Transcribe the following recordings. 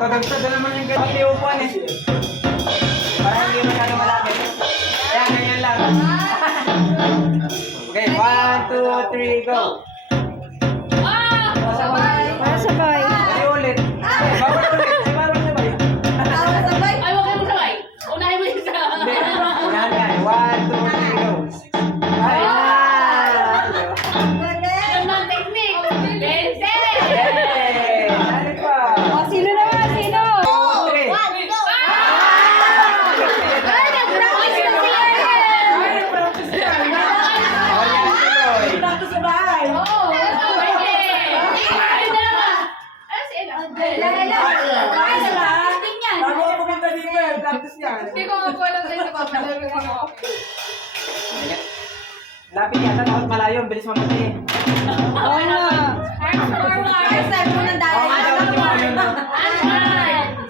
Doon naman yung ganyan. Pati upuan eh. Para hindi masyado malapit. Ayan, ganyan lang. Okay, 1, 2, 3, go! Sabay. Pati ulit. Bawal ulit. Bawal sabay. Ay, wag kang sabay. Unahin mo yung isa. Hindi. Unahan yan. 1, 2, 3, go! Ay! Alam mo ang technique. Bense! Yay! Ano pa? O, sino naman? Sino? 3. Ay, nag-practice na si Ellen. Practice sa bahay. Oo. Pwede. Ayun na naman. Ay, si Ella. Bago ako pumunta dito eh. Practice niya. Hindi ko nga po alam sa'yo sa pamilya. Lapit yata. Takot malayo. Bilis mamatay eh. Oo nga.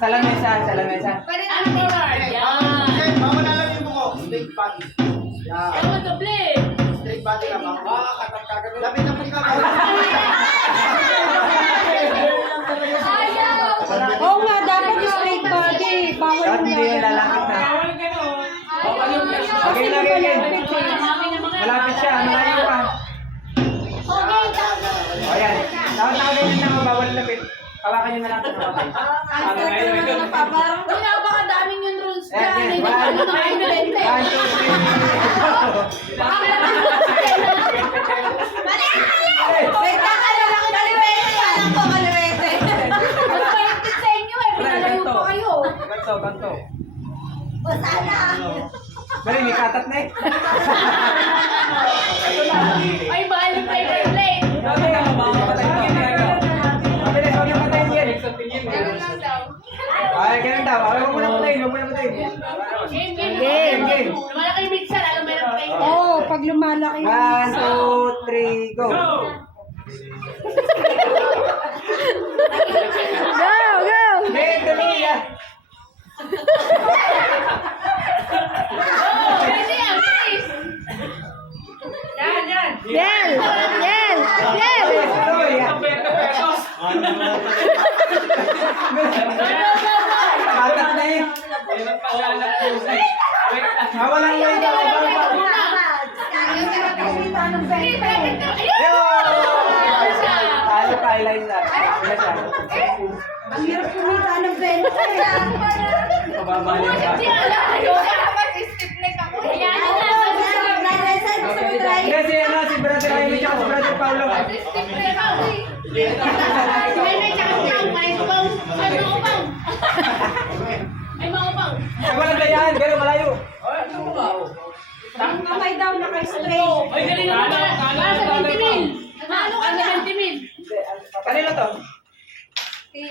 Sa lamesa. Sa lamesa. Pwede na forward. Yan. Mawala lang yung buko. Straight body. Yan. Ako doble. Straight body lang. Lapit na po ka. Ayaw. Oo nga, dapat straight body. Bawal Dapat hindi yung lalapit na. Kasi Lagay, lagay, lagay. malapit eh. Malapit siya. Malayo pa. O yan. Dapat nakaganyan na mabawal lapit. Hawakan nyo na lang ito namatay. Parang napakadaming yung rules Ayan, dyan. yan. Hindi ko alam mga evidente. 1, 2, 3. Ganto. Bali, may katat na eh. Ay, mahal yung play. Sabi ka, mamamatay ka. Mabilis, huwag yung patayin yan. Ganun lang daw. Ay, ganun daw. Huwag mo na patayin, huwag mo na patayin. Game. Lumalaki yung minsan, alam mo yung play. Oo, pag lumalaki. 1, 2, 3, go! Go, go! Hey, dali ah! Oh, pwede yan, please. Yan. Yel! Yel! Yel! Tuloy ah! Katat na eh! Walang way daw. Talo pa, ilan na. Ilan siya? Ang hirap kumita ng bente. Pababalik ka. Hindi, si ano, si Brother Jaime tsaka si Brother Paulo. Walang gayaan, pero malayo. Ang kamay daw naka-straight. Ay, galing naman pala. Para sa 20 mil. Ano ka na 20 mil? Kanino to? Ay,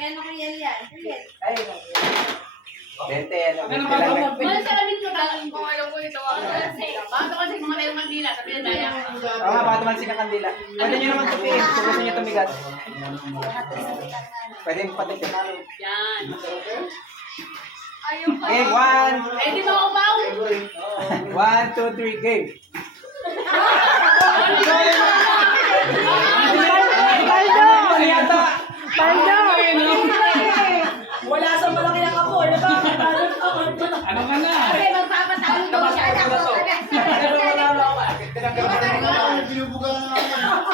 20 ano. Wala sa amin ko lang kung alam ko ito. Bakit kasi mga tayong Mandila, sabi na daya. Oo nga, baka tumalsik ang kandila. Pwede nyo naman tupiin kung gusto nyo tumigat. Pwede mo pati. Yan. Game 1. Eh, di ba ako ba? 1, 2, 3, game. Paldo! Ano yata? Paldo! Wala sa malaki ang ako. Ano ba? Ano ka na? Kasi magpapatalo daw siya. Binubuga na naman.